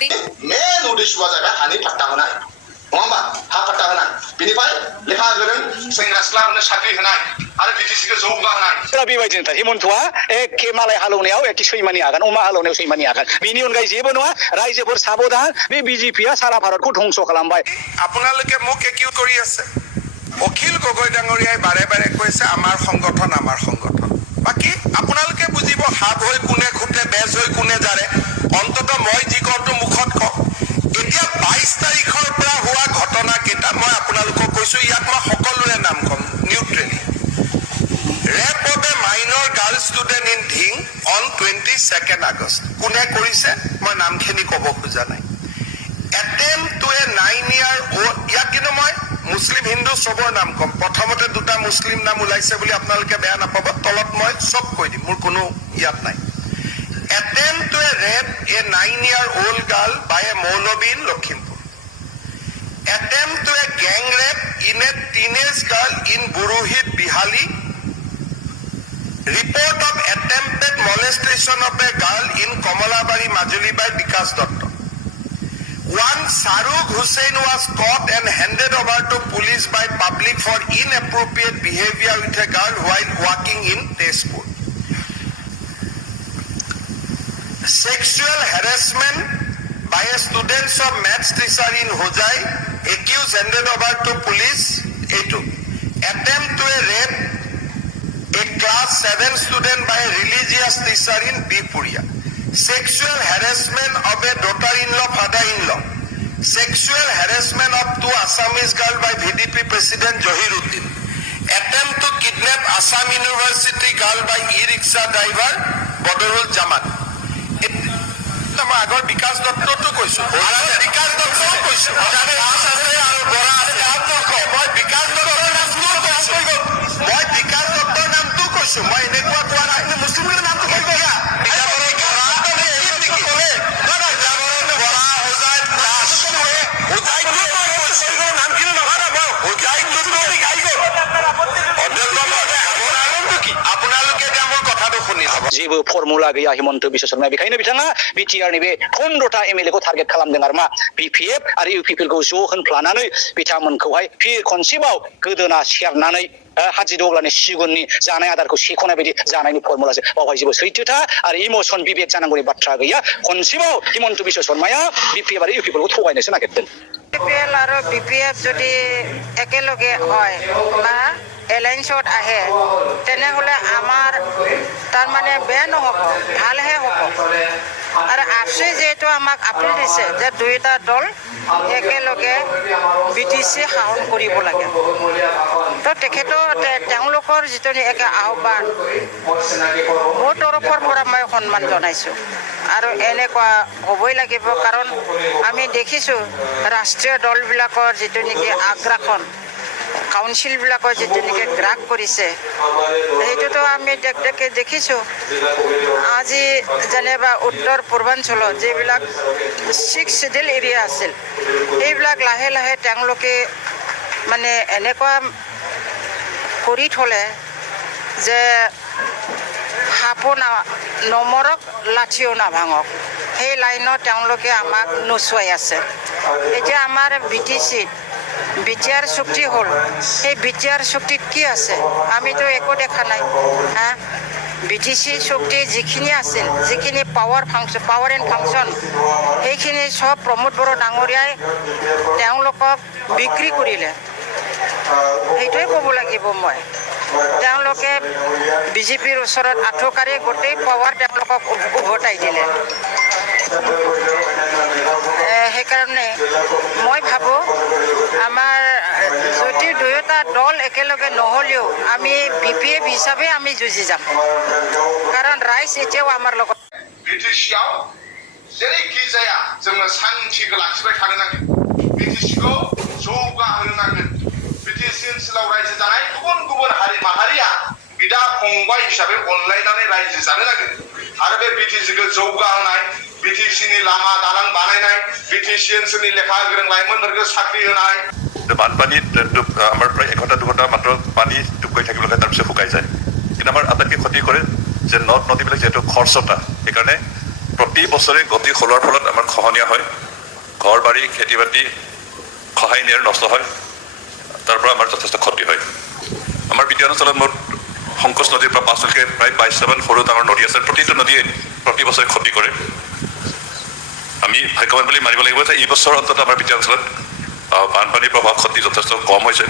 Main उद्देश्यआ जाबाय हानि पाट्टा होनाय नङा होमबा हा पाट्टा होनाय बिनिफ्राय लेखा गोरों सेंग्रा सिख्लाफोरनो साख्रि होनाय आरो बिटिसिखौ जौगाहोनाय बेबायदिनो हिमन्तआ एखे मालाय हालौनायाव एखे सैमानि आगान अमा हालौनायाव सैमानि आगान बिनि अनगायै जेबो नङा रायजोफोर साबधान बे बिजेपिया सारा भारतखौ ध्वंस खालामबाय আপোনালোকে মোক একিউ কৰি আছে অখিল গগৈ ডাঙৰীয়াই বাৰে বাৰে কৈছে আমাৰ সংগঠন বাকি আপোনালোকে বুজিব হাব হৈ কোনে খুটে বেজ হৈ কোনে জাৰে অন্তত মই যি কওঁটো মুখত কওঁ এতিয়া 22 তাৰিখৰ পৰা হোৱা ঘটনা কেইটা মই আপোনালোকক কৈছো ইয়াত মই সকলোৰে নাম কম neutrally rape of a minor girl student in Dhing on 22nd August কোনে কৰিছে মই নামখিনি ক'ব খোজা নাই attempt to a 9-year old ইয়াত কিন্তু মই মুছলিম হিন্দু সবৰ নাম কম প্ৰথমতে দুটা মুছলিম নাম ওলাইছে বুলি আপোনালোকে বেয়া নাপাব তলত মই সব কৈ দিম মোৰ কোনো ইয়াত নাই attempt to a rape a 9-year old girl by a Maulavi in Lakhimpur attempt to a gang rape in a teenage girl in Buruhit Bihali report of attempted molestation of a girl in Kamalabari Majuli by Vikas Datta. One Saruk Hussain was caught and handed over to police by public for inappropriate behavior with a girl while walking in Tezpur. Sexual harassment by a student of maths teacher in Hojai, accused handed over to police. Attempt to a rape a class 7 student by a religious teacher in Bipuria. Sexual harassment of a daughter-in-law, father-in-law. Sexual harassment of two Assamese girls by VDP President Johiruddin. Attempt to kidnap Assam University girl by e-rickshaw driver Badrul Jaman. মই আগৰ বিকাশ দত্তটো কৈছো বিকাশ দত্তও কৈছো মই বিকাশ দত্তৰ নামটো কৈছো মই বিকাশ দত্তৰ নামটো কৈছো মই এনেকুৱা কোৱা নাই মুছলিমৰ নামটো কৈ দিয়া जेबो फर्मुला गैया हिमन्त बिश्व शर्मा बेखायनो बिथाङा बिटिआरनि बे 15टा एमएलए खौ टार्गेट खालामदों आरो मा बिपिएफ आरो इउपिपिएल खौ ज' होनफ्लानानै बिथांमोनखौहाय फिर खनसेबाव गोदोना सेरनानै हाजिदग्लानि सिगुननि जानाय आदारखौ सेख'नाय बायदि जानायनि फर्मुलासो बावहाय जेबो सैथोथा आरो इमोसन बिबेक जानांगौनि बाथ्रा गैया खनसेबाव हिमन्त बिश्व शर्माया बिपिएफ आरो इउपिपिएल खौ थगायनोसो नागिरदों बिपिएल आरो बिपिएफ যদি একেলগে হয় বা এলায়েন্সত আহে তেনেহ'লে আমাৰ তাৰ মানে বেয়া নহ'ব ভালহে হ'ব আৰু আপচি যেহেতু আমাক আপিল দিছে যে দুয়োটা দল একেলগে বিটিচি শাসন কৰিব লাগে তো তেওঁলোকৰ যিটো একে আহ্বান মোৰ তৰফৰ পৰা মই সন্মান জনাইছোঁ আৰু এনেকুৱা হ'বই লাগিব কাৰণ আমি দেখিছোঁ ৰাষ্ট্ৰীয় দলবিলাকৰ যিটো নেকি আগ্ৰাসন কাউন্সিলবিলাকৰ যিটো নেকি গ্ৰাস কৰিছে সেইটোতো আমি দেখিছোঁ আজি যেনিবা উত্তৰ পূৰ্বাঞ্চলত যিবিলাক 6 শিডিউল এৰিয়া আছিল এইবিলাক লাহে লাহে তেওঁলোকে মানে এনেকুৱা কৰি থ'লে যে সাপো নমৰক লাঠিও নাভাঙক সেই লাইনত তেওঁলোকে আমাক নোচোৱাই আছে এতিয়া আমাৰ বিটিচিত বিটিআৰ চুক্তি হ'ল সেই বিটিআৰ চুক্তিত কি আছে আমিতো একো দেখা নাই হা বিটিচি চুক্তি যিখিনি আছিল যিখিনি পাৱাৰ এণ্ড ফাংচন সেইখিনি সব প্ৰমোদ বড়ো ডাঙৰীয়াই তেওঁলোকক বিক্ৰী কৰিলে সেইটোৱে ক'ব লাগিব মই তেওঁলোকে বিজেপিৰ ওচৰত আঁঠুকাৰি গোটেই পাৱাৰ তেওঁলোকক উভতাই দিলে সেইকাৰণে মই ভাবোঁ আমাৰ যদি দুয়োটা দল একেলগে নহ'লেও আমি বিপিএফ হিচাপে আমি যুঁজি যাম কাৰণ ৰাইজ এতিয়াও আমাৰ লগত बिटिसिआव जेरैखि जाया जोङो शान्तिखौ लाखिबाय थानो नांगोन बिटिसिखौ जौगाहोनो नांगोन बिटिसि ओनसोलाव रायजो जानाय गुबुन गुबुन हारि माहारिया बिदा फंबाय हिसाबै अनलायनानै रायजो जानो नांगोन आरो बे बिटिसिखौ जौगाहोनाय बिटिसिनि लामा दालां बानायनाय बिटिसि ओनसोलनि लेखा गोरों लाइमोनफोरखौ साख्रि होनाय বানপানী আমাৰ প্ৰায় 1-2 ঘণ্টা মাত্ৰ পানী ডুব গৈ থাকিব লাগে তাৰপিছত শুকাই যায় কিন্তু আমাৰ আটাইতকৈ ক্ষতি কৰে যে নদ নদীবিলাক যিহেতু খৰচতা সেইকাৰণে প্ৰতি বছৰে গতি সলোৱাৰ ফলত আমাৰ খহনীয়া হয়, ঘৰ বাৰী খেতি বাতি খহাই নিয়াৰ নষ্ট হয়, তাৰ পৰা আমাৰ যথেষ্ট ক্ষতি হয়। আমাৰ বিদ্যা অঞ্চলত মুঠ সংকোচ নদীৰ পৰা 5লৈকে প্ৰায় 22টামান সৰু ডাঙৰ নদী আছে। প্ৰতিটো নদীয়ে প্ৰতি বছৰে ক্ষতি কৰে। আমি ভাগ্যৱান বুলি মানিব লাগিব যে এই বছৰ অন্তত আমাৰ বিদ্যা অঞ্চলত বানপানীৰ প্ৰভাৱ ক্ষতি যথেষ্ট কম হৈছে।